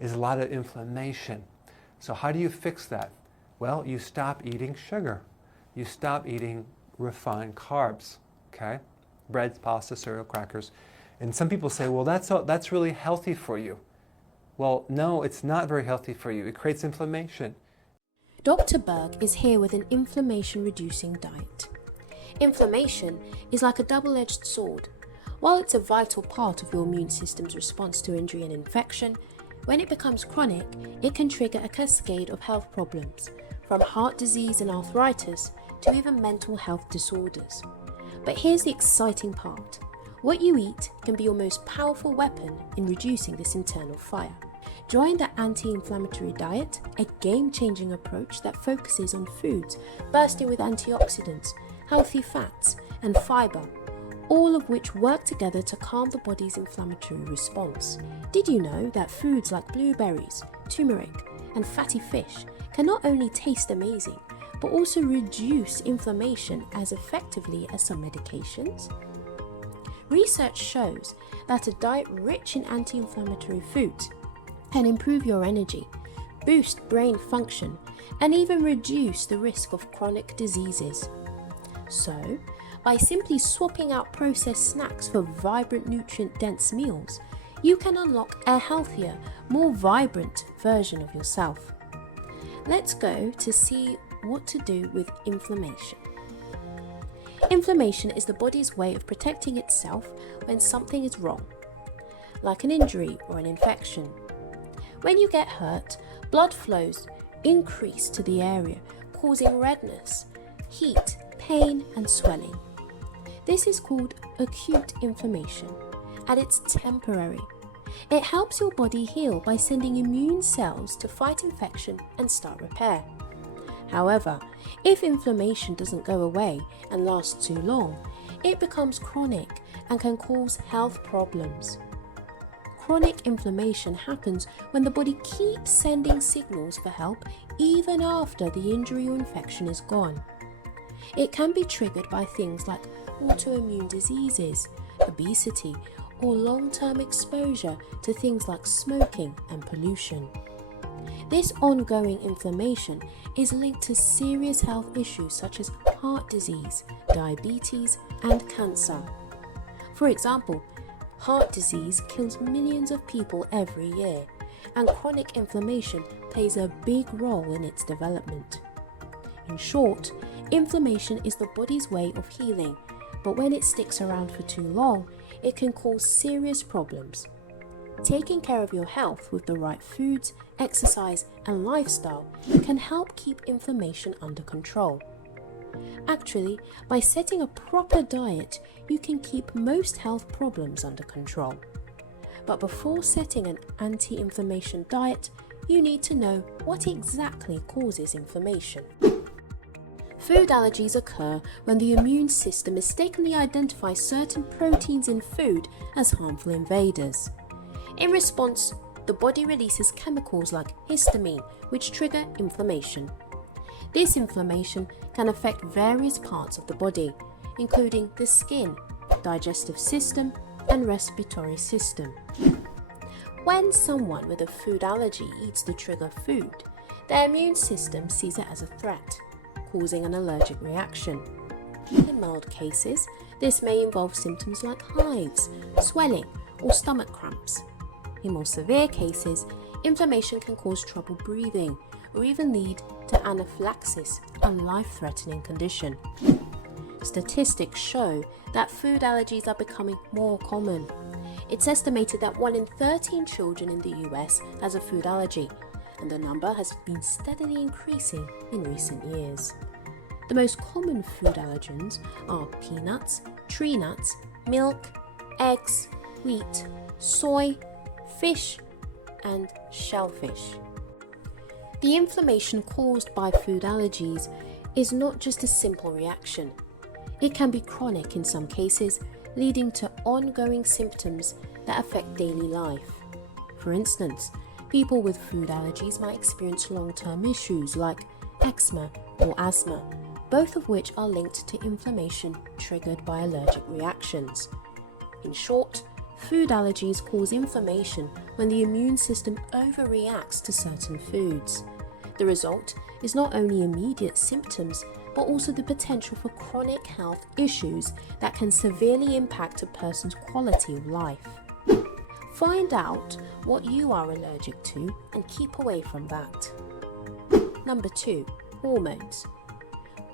is a lot of inflammation. So how do you fix that? Well, you stop eating sugar. You stop eating refined carbs, okay? Breads, pasta, cereal, crackers. And some people say, well, that's really healthy for you. Well, no, it's not very healthy for you. It creates inflammation. Dr. Berg is here with an inflammation-reducing diet. Inflammation is like a double-edged sword. While it's a vital part of your immune system's response to injury and infection, when it becomes chronic, it can trigger a cascade of health problems, from heart disease and arthritis to even mental health disorders. But here's the exciting part. What you eat can be your most powerful weapon in reducing this internal fire. Join the Anti-Inflammatory diet, a game-changing approach that focuses on foods bursting with antioxidants, healthy fats, and fiber, all of which work together to calm the body's inflammatory response. Did you know that foods like blueberries, turmeric, and fatty fish can not only taste amazing, but also reduce inflammation as effectively as some medications? Research shows that a diet rich in anti-inflammatory foods can improve your energy, boost brain function, and even reduce the risk of chronic diseases. So, by simply swapping out processed snacks for vibrant, nutrient-dense meals, you can unlock a healthier, more vibrant version of yourself. Let's go to see what to do with inflammation. Inflammation is the body's way of protecting itself when something is wrong, like an injury or an infection. When you get hurt, blood flows increase to the area, causing redness, heat, pain, and swelling. This is called acute inflammation, and it's temporary. It helps your body heal by sending immune cells to fight infection and start repair. However, if inflammation doesn't go away and lasts too long, it becomes chronic and can cause health problems. Chronic inflammation happens when the body keeps sending signals for help even after the injury or infection is gone. It can be triggered by things like autoimmune diseases, obesity, or long-term exposure to things like smoking and pollution. This ongoing inflammation is linked to serious health issues such as heart disease, diabetes, and cancer. For example, heart disease kills millions of people every year, and chronic inflammation plays a big role in its development. In short, inflammation is the body's way of healing, but when it sticks around for too long, it can cause serious problems. Taking care of your health with the right foods, exercise, and lifestyle can help keep inflammation under control. Actually, by setting a proper diet, you can keep most health problems under control. But before setting an anti-inflammation diet, you need to know what exactly causes inflammation. Food allergies occur when the immune system mistakenly identifies certain proteins in food as harmful invaders. In response, the body releases chemicals like histamine, which trigger inflammation. This inflammation can affect various parts of the body, including the skin, digestive system, and respiratory system. When someone with a food allergy eats the trigger food, their immune system sees it as a threat, causing an allergic reaction. In mild cases, this may involve symptoms like hives, swelling, or stomach cramps. In more severe cases, inflammation can cause trouble breathing or even lead to anaphylaxis, a life-threatening condition. Statistics show that food allergies are becoming more common. It's estimated that 1 in 13 children in the US has a food allergy, and the number has been steadily increasing in recent years. The most common food allergens are peanuts, tree nuts, milk, eggs, wheat, soy, fish, and shellfish. The inflammation caused by food allergies is not just a simple reaction. It can be chronic in some cases, leading to ongoing symptoms that affect daily life. For instance, people with food allergies might experience long-term issues like eczema or asthma, both of which are linked to inflammation triggered by allergic reactions. In short, food allergies cause inflammation when the immune system overreacts to certain foods. The result is not only immediate symptoms, but also the potential for chronic health issues that can severely impact a person's quality of life. Find out what you are allergic to and keep away from that. Number 2, hormones.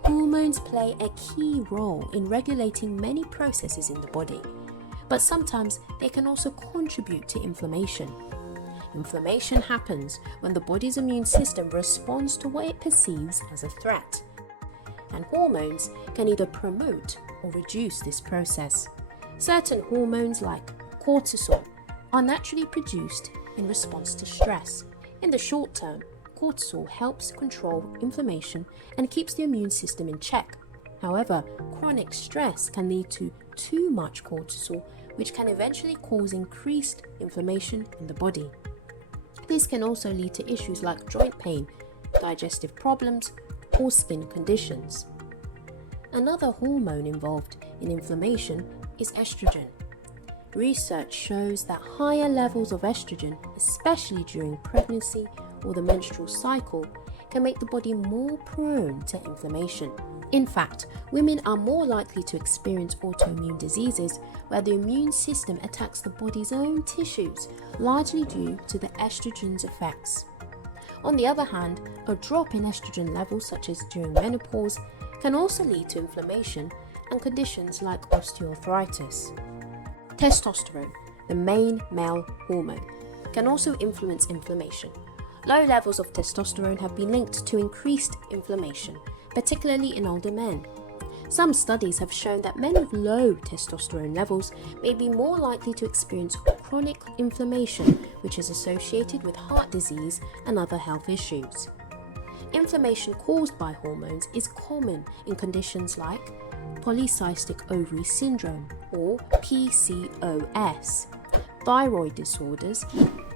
Hormones play a key role in regulating many processes in the body, but sometimes they can also contribute to inflammation. Inflammation happens when the body's immune system responds to what it perceives as a threat, and hormones can either promote or reduce this process. Certain hormones like cortisol are naturally produced in response to stress. In the short term, cortisol helps control inflammation and keeps the immune system in check. However, chronic stress can lead to too much cortisol, which can eventually cause increased inflammation in the body. This can also lead to issues like joint pain, digestive problems, or skin conditions. Another hormone involved in inflammation is estrogen. Research shows that higher levels of estrogen, especially during pregnancy or the menstrual cycle, can make the body more prone to inflammation. In fact, women are more likely to experience autoimmune diseases where the immune system attacks the body's own tissues, largely due to the estrogen's effects. On the other hand, a drop in estrogen levels, such as during menopause, can also lead to inflammation and conditions like osteoarthritis. Testosterone, the main male hormone, can also influence inflammation. Low levels of testosterone have been linked to increased inflammation, particularly in older men. Some studies have shown that men with low testosterone levels may be more likely to experience chronic inflammation, which is associated with heart disease and other health issues. Inflammation caused by hormones is common in conditions like polycystic ovary syndrome or PCOS, thyroid disorders,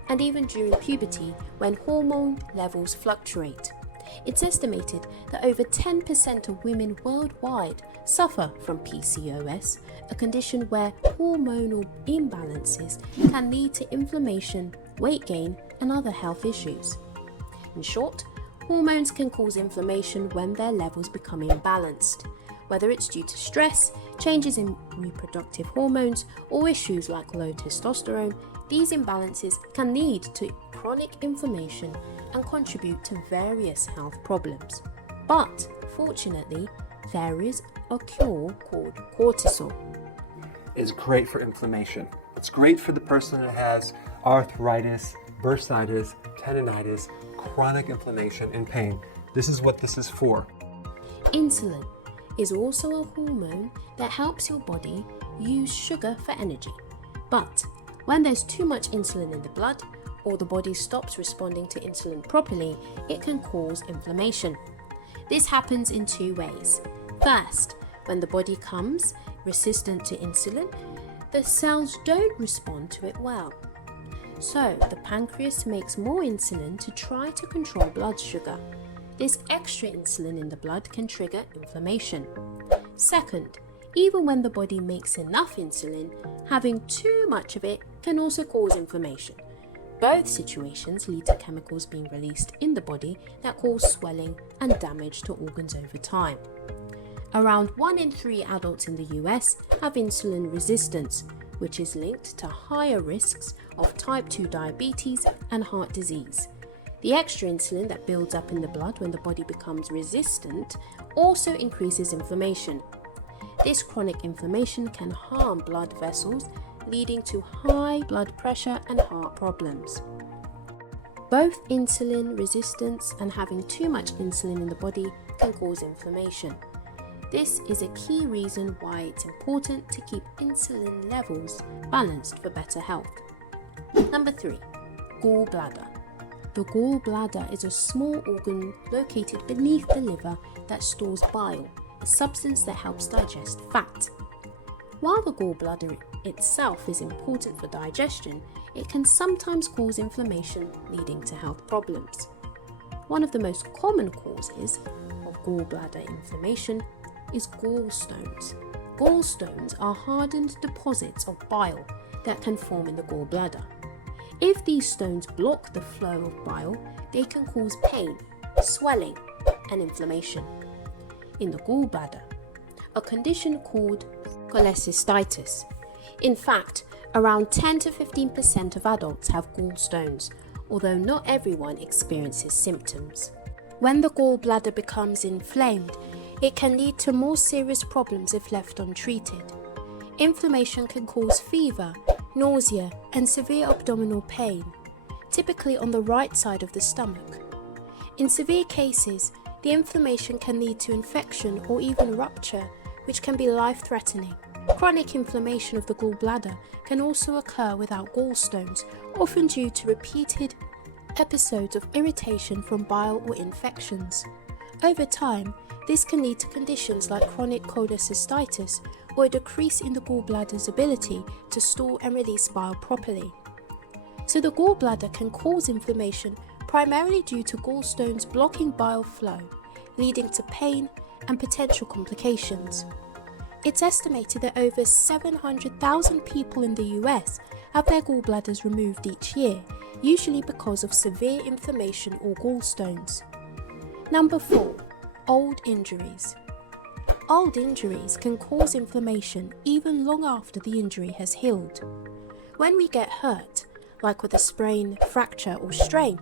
and even during puberty when hormone levels fluctuate. It's estimated that over 10% of women worldwide suffer from PCOS, a condition where hormonal imbalances can lead to inflammation, weight gain, and other health issues. In short, hormones can cause inflammation when their levels become imbalanced. Whether it's due to stress, changes in reproductive hormones, or issues like low testosterone, these imbalances can lead to chronic inflammation and contribute to various health problems. But fortunately, there is a cure called cortisol. It's great for inflammation. It's great for the person that has arthritis, bursitis, tendinitis, chronic inflammation and pain. This is what this is for. Insulin is also a hormone that helps your body use sugar for energy. But when there's too much insulin in the blood, or the body stops responding to insulin properly, it can cause inflammation. This happens in two ways. First, when the body becomes resistant to insulin, the cells don't respond to it well. So the pancreas makes more insulin to try to control blood sugar. This extra insulin in the blood can trigger inflammation. Second, even when the body makes enough insulin, having too much of it can also cause inflammation. Both situations lead to chemicals being released in the body that cause swelling and damage to organs over time. Around 1 in 3 adults in the US have insulin resistance, which is linked to higher risks of type 2 diabetes and heart disease. The extra insulin that builds up in the blood when the body becomes resistant also increases inflammation. This chronic inflammation can harm blood vessels, leading to high blood pressure and heart problems. Both insulin resistance and having too much insulin in the body can cause inflammation. This is a key reason why it's important to keep insulin levels balanced for better health. Number 3, gallbladder. The gallbladder is a small organ located beneath the liver that stores bile, a substance that helps digest fat. While the gallbladder itself is important for digestion, it can sometimes cause inflammation leading to health problems. One of the most common causes of gallbladder inflammation is gallstones. Gallstones are hardened deposits of bile that can form in the gallbladder. If these stones block the flow of bile, they can cause pain, swelling, and inflammation in the gallbladder, a condition called cholecystitis. In fact, around 10 to 15% of adults have gallstones, although not everyone experiences symptoms. When the gallbladder becomes inflamed, it can lead to more serious problems if left untreated. Inflammation can cause fever, nausea, and severe abdominal pain, typically on the right side of the stomach. In severe cases, the inflammation can lead to infection or even rupture, which can be life-threatening. Chronic inflammation of the gallbladder can also occur without gallstones, often due to repeated episodes of irritation from bile or infections. Over time, this can lead to conditions like chronic cholecystitis or a decrease in the gallbladder's ability to store and release bile properly. So the gallbladder can cause inflammation primarily due to gallstones blocking bile flow, leading to pain and potential complications. It's estimated that over 700,000 people in the US have their gallbladders removed each year, usually because of severe inflammation or gallstones. Number 4. Old injuries. Old injuries can cause inflammation even long after the injury has healed. When we get hurt, like with a sprain, fracture, or strain,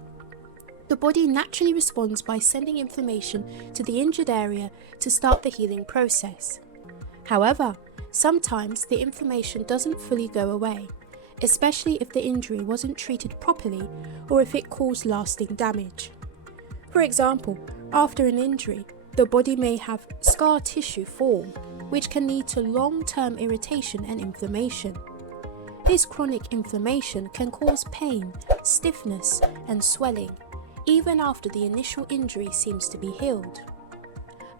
the body naturally responds by sending inflammation to the injured area to start the healing process. However, sometimes the inflammation doesn't fully go away, especially if the injury wasn't treated properly or if it caused lasting damage. For example, after an injury, the body may have scar tissue form, which can lead to long-term irritation and inflammation. This chronic inflammation can cause pain, stiffness, and swelling, even after the initial injury seems to be healed.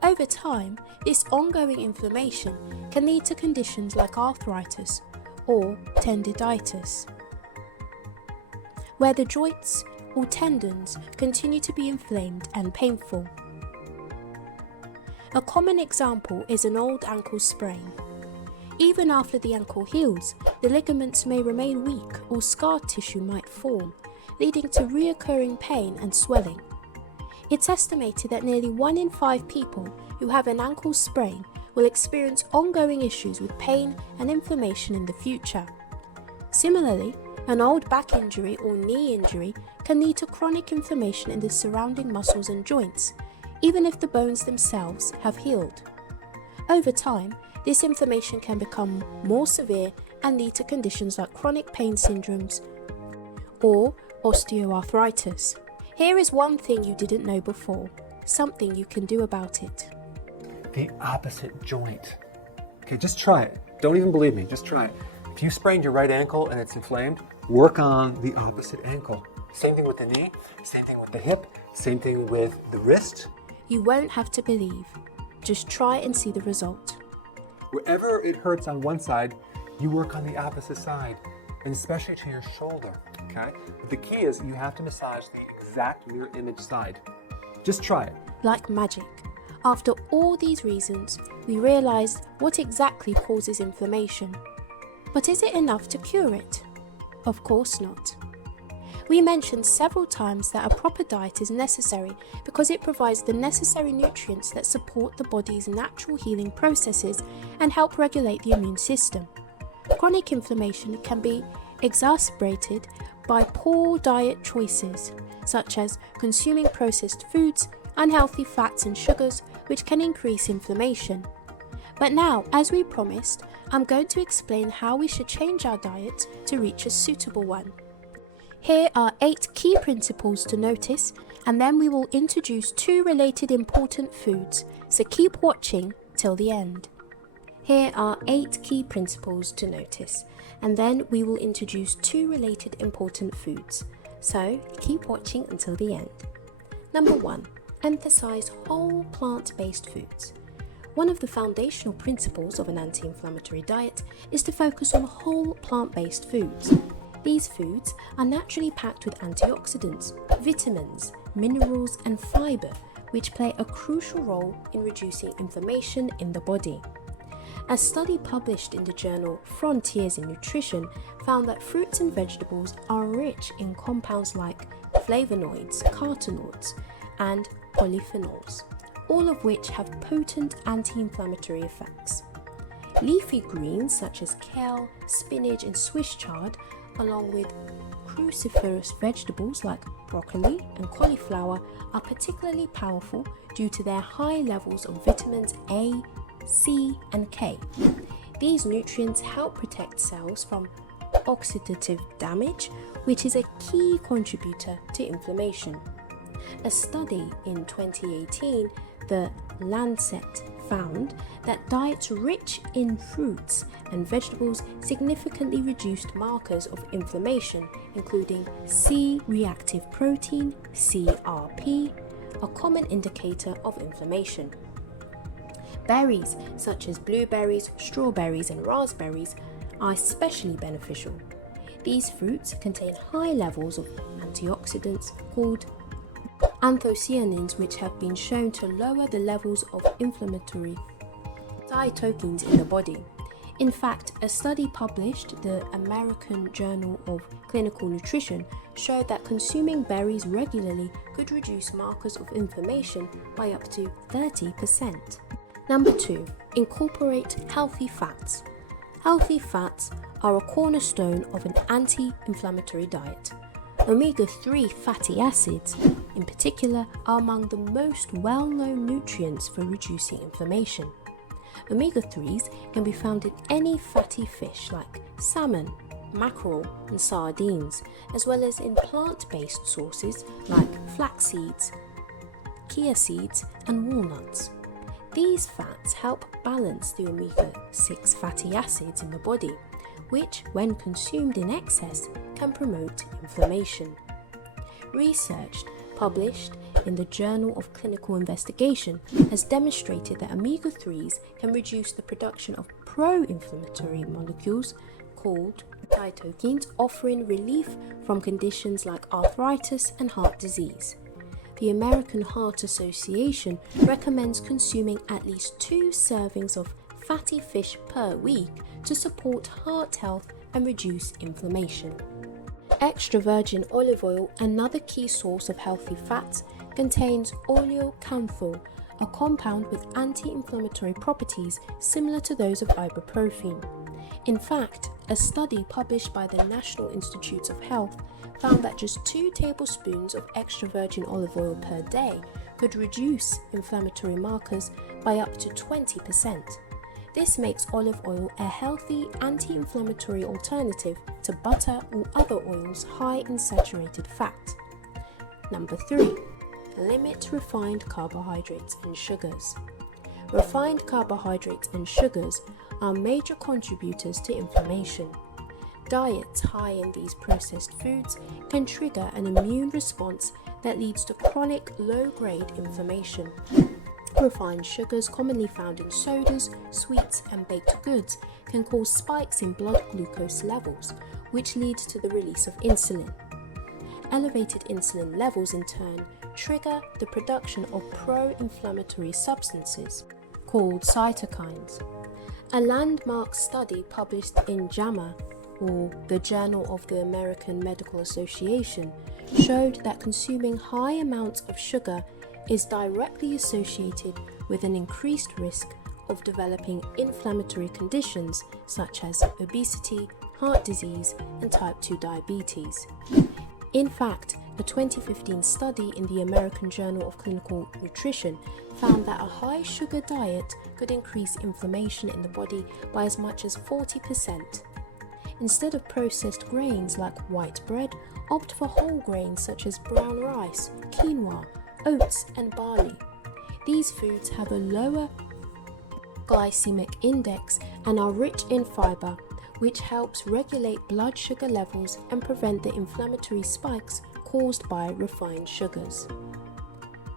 Over time, this ongoing inflammation can lead to conditions like arthritis or tendinitis, where the joints or tendons continue to be inflamed and painful. A common example is an old ankle sprain. Even after the ankle heals, the ligaments may remain weak or scar tissue might form, leading to recurring pain and swelling. It's estimated that nearly 1 in 5 people who have an ankle sprain will experience ongoing issues with pain and inflammation in the future. Similarly, an old back injury or knee injury can lead to chronic inflammation in the surrounding muscles and joints, even if the bones themselves have healed. Over time, this inflammation can become more severe and lead to conditions like chronic pain syndromes or osteoarthritis. Here is one thing you didn't know before, something you can do about it. The opposite joint. Okay, just try it. Don't even believe me, just try it. If you sprained your right ankle and it's inflamed, work on the opposite ankle. Same thing with the knee, same thing with the hip, same thing with the wrist. You won't have to believe. Just try and see the result. Wherever it hurts on one side, you work on the opposite side, and especially to your shoulder, okay? But the key is you have to massage the exact mirror image side. Just try it. Like magic. After all these reasons, we realized what exactly causes inflammation. But is it enough to cure it? Of course not. We mentioned several times that a proper diet is necessary because it provides the necessary nutrients that support the body's natural healing processes and help regulate the immune system. Chronic inflammation can be exacerbated by poor diet choices, such as consuming processed foods, unhealthy fats and sugars, which can increase inflammation. But now, as we promised, I'm going to explain how we should change our diet to reach a suitable one. Here are 8 key principles to notice, and then we will introduce 2 related important foods, so keep watching till the end. Here are 8 key principles to notice, and then we will introduce 2 related important foods, so keep watching until the end. Number 1. Emphasize whole plant-based foods. One of the foundational principles of an anti-inflammatory diet is to focus on whole plant-based foods. These foods are naturally packed with antioxidants, vitamins, minerals, and fiber, which play a crucial role in reducing inflammation in the body. A study published in the journal Frontiers in Nutrition found that fruits and vegetables are rich in compounds like flavonoids, carotenoids, and polyphenols, all of which have potent anti-inflammatory effects. Leafy greens such as kale, spinach, and Swiss chard, along with cruciferous vegetables like broccoli and cauliflower, are particularly powerful due to their high levels of vitamins A, C, and K. These nutrients help protect cells from oxidative damage, which is a key contributor to inflammation. A study in 2018, the Lancet, found that diets rich in fruits and vegetables significantly reduced markers of inflammation, including C-reactive protein, CRP, a common indicator of inflammation. Berries such as blueberries, strawberries, and raspberries are especially beneficial. These fruits contain high levels of antioxidants called anthocyanins, which have been shown to lower the levels of inflammatory cytokines in the body. In fact, a study published in the American Journal of Clinical Nutrition showed that consuming berries regularly could reduce markers of inflammation by up to 30%. Number 2. Incorporate healthy fats. Healthy fats are a cornerstone of an anti-inflammatory diet. Omega-3 fatty acids, in particular, are among the most well-known nutrients for reducing inflammation. Omega-3s can be found in any fatty fish like salmon, mackerel, and sardines, as well as in plant-based sources like flax seeds, chia seeds, and walnuts. These fats help balance the omega-6 fatty acids in the body, which, when consumed in excess, can promote inflammation. Research published in the Journal of Clinical Investigation has demonstrated that omega-3s can reduce the production of pro-inflammatory molecules called cytokines, offering relief from conditions like arthritis and heart disease. The American Heart Association recommends consuming at least 2 servings of fatty fish per week to support heart health and reduce inflammation. Extra virgin olive oil, another key source of healthy fats, contains oleocanthal, a compound with anti-inflammatory properties similar to those of ibuprofen. In fact, a study published by the National Institutes of Health found that just 2 tablespoons of extra virgin olive oil per day could reduce inflammatory markers by up to 20%. This makes olive oil a healthy anti-inflammatory alternative to butter or other oils high in saturated fat. Number 3. Limit refined carbohydrates and sugars. Refined carbohydrates and sugars are major contributors to inflammation. Diets high in these processed foods can trigger an immune response that leads to chronic low-grade inflammation. Refined sugars, commonly found in sodas, sweets, and baked goods, can cause spikes in blood glucose levels, which leads to the release of insulin. Elevated insulin levels, in turn, trigger the production of pro-inflammatory substances called cytokines. A landmark study published in JAMA, or the Journal of the American Medical Association, showed that consuming high amounts of sugar is directly associated with an increased risk of developing inflammatory conditions such as obesity, heart disease, and type 2 diabetes. In fact, a 2015 study in the American Journal of Clinical Nutrition found that a high sugar diet could increase inflammation in the body by as much as 40%. Instead of processed grains like white bread, opt for whole grains such as brown rice, quinoa, oats, and barley. These foods have a lower glycemic index and are rich in fiber, which helps regulate blood sugar levels and prevent the inflammatory spikes caused by refined sugars.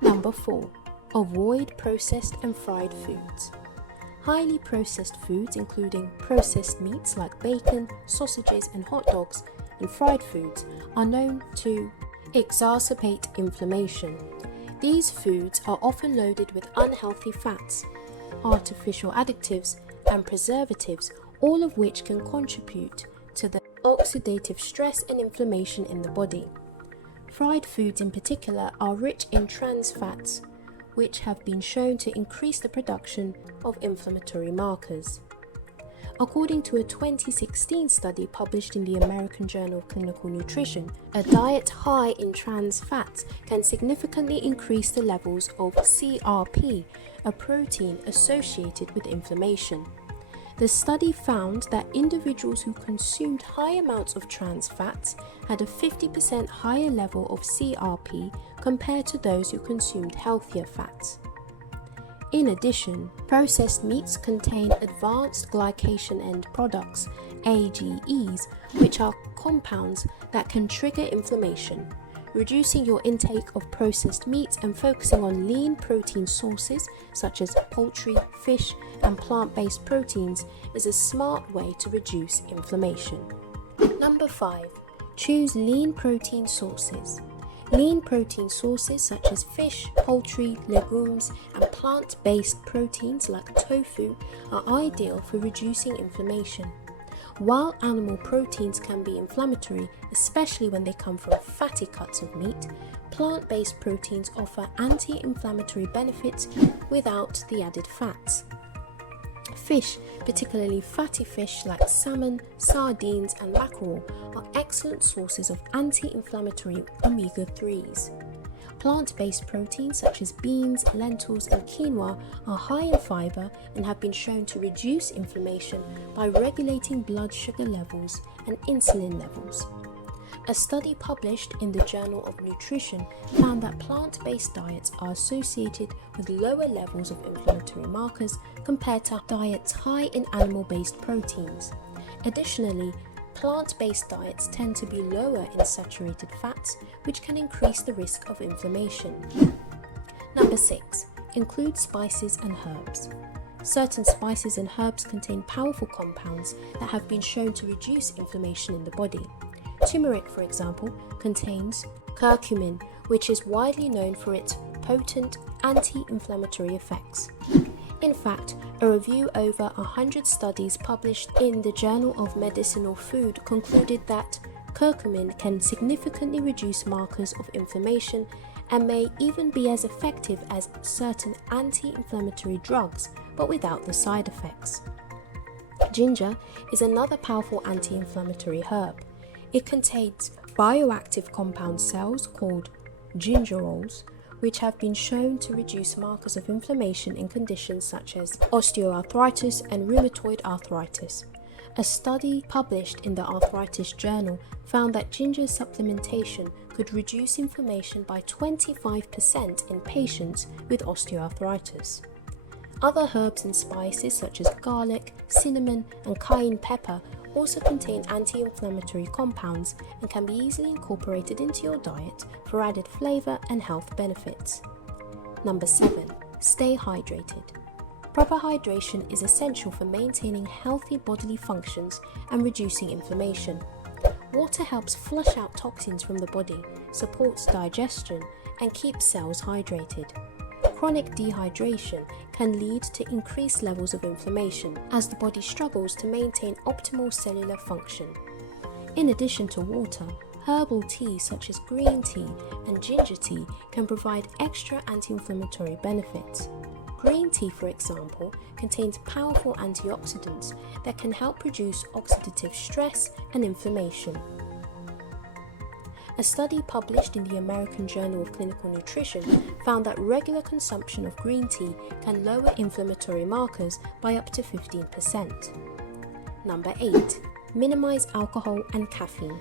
Number 4. Avoid processed and fried foods. Highly processed foods, including processed meats like bacon, sausages, and hot dogs, and fried foods, are known to exacerbate inflammation. These foods are often loaded with unhealthy fats, artificial additives, and preservatives, all of which can contribute to the oxidative stress and inflammation in the body. Fried foods in particular are rich in trans fats, which have been shown to increase the production of inflammatory markers. According to a 2016 study published in the American Journal of Clinical Nutrition, a diet high in trans fats can significantly increase the levels of CRP, a protein associated with inflammation. The study found that individuals who consumed high amounts of trans fats had a 50% higher level of CRP compared to those who consumed healthier fats. In addition, processed meats contain advanced glycation end products, AGEs, which are compounds that can trigger inflammation. Reducing your intake of processed meats and focusing on lean protein sources such as poultry, fish, and plant-based proteins is a smart way to reduce inflammation. Number 5. Choose lean protein sources. Lean protein sources such as fish, poultry, legumes, and plant-based proteins like tofu are ideal for reducing inflammation. While animal proteins can be inflammatory, especially when they come from fatty cuts of meat, plant-based proteins offer anti-inflammatory benefits without the added fats. Fish, particularly fatty fish like salmon, sardines, and mackerel, are excellent sources of anti-inflammatory omega-3s. Plant-based proteins such as beans, lentils, and quinoa are high in fiber and have been shown to reduce inflammation by regulating blood sugar levels and insulin levels. A study published in the Journal of Nutrition found that plant-based diets are associated with lower levels of inflammatory markers compared to diets high in animal-based proteins. Additionally, plant-based diets tend to be lower in saturated fats, which can increase the risk of inflammation. Number 6. Include spices and herbs. Certain spices and herbs contain powerful compounds that have been shown to reduce inflammation in the body. Turmeric, for example, contains curcumin, which is widely known for its potent anti-inflammatory effects. In fact, a review over 100 studies published in the Journal of Medicinal Food concluded that curcumin can significantly reduce markers of inflammation and may even be as effective as certain anti-inflammatory drugs, but without the side effects. Ginger is another powerful anti-inflammatory herb. It contains bioactive compound cells called gingerols, which have been shown to reduce markers of inflammation in conditions such as osteoarthritis and rheumatoid arthritis. A study published in the Arthritis Journal found that ginger supplementation could reduce inflammation by 25% in patients with osteoarthritis. Other herbs and spices such as garlic, cinnamon, and cayenne pepper also contain anti-inflammatory compounds and can be easily incorporated into your diet for added flavor and health benefits. Number 7. Stay hydrated. Proper hydration is essential for maintaining healthy bodily functions and reducing inflammation. Water helps flush out toxins from the body, supports digestion, and keeps cells hydrated. Chronic dehydration can lead to increased levels of inflammation as the body struggles to maintain optimal cellular function. In addition to water, herbal teas such as green tea and ginger tea can provide extra anti-inflammatory benefits. Green tea, for example, contains powerful antioxidants that can help reduce oxidative stress and inflammation. A study published in the American Journal of Clinical Nutrition found that regular consumption of green tea can lower inflammatory markers by up to 15%. Number 8. Minimize alcohol and caffeine.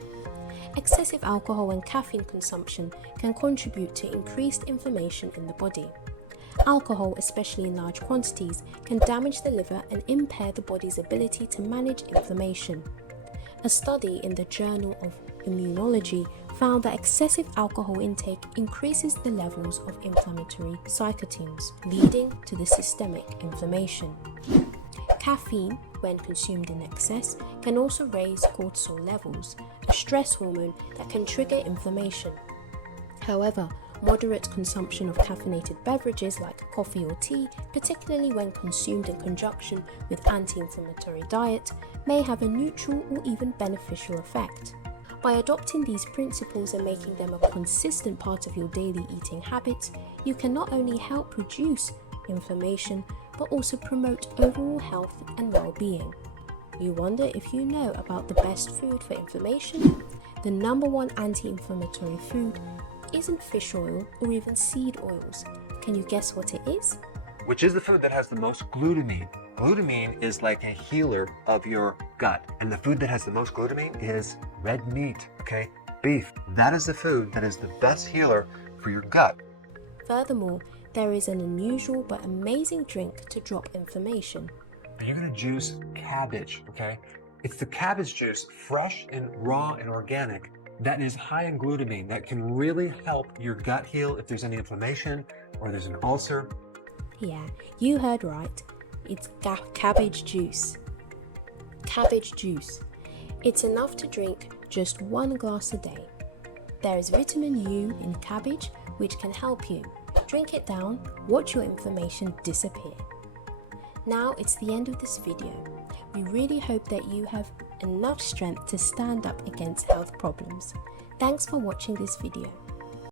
Excessive alcohol and caffeine consumption can contribute to increased inflammation in the body. Alcohol, especially in large quantities, can damage the liver and impair the body's ability to manage inflammation. A study in the Journal of Immunology found that excessive alcohol intake increases the levels of inflammatory cytokines, leading to the systemic inflammation. Caffeine, when consumed in excess, can also raise cortisol levels, a stress hormone that can trigger inflammation. However, Moderate consumption of caffeinated beverages like coffee or tea, particularly when consumed in conjunction with anti-inflammatory diet, may have a neutral or even beneficial effect. By adopting these principles and making them a consistent part of your daily eating habits, you can not only help reduce inflammation, but also promote overall health and well-being. You wonder if you know about the best food for inflammation? The number one anti-inflammatory food isn't fish oil or even seed oils. Can you guess what it is? Which is the food that has the most glutamine. Glutamine is like a healer of your gut. And the food that has the most glutamine is red meat, okay? Beef. That is the food that is the best healer for your gut. Furthermore, there is an unusual but amazing drink to drop inflammation. You're gonna juice cabbage, okay? It's the cabbage juice, fresh and raw and organic, that is high in glutamine, that can really help your gut heal if there's any inflammation or there's an ulcer. Yeah, you heard right. It's cabbage juice. Cabbage juice. It's enough to drink just 1 glass a day. There is vitamin U in cabbage, which can help you. Drink it down, watch your inflammation disappear. Now it's the end of this video. We really hope that you have enough strength to stand up against health problems. Thanks for watching this video.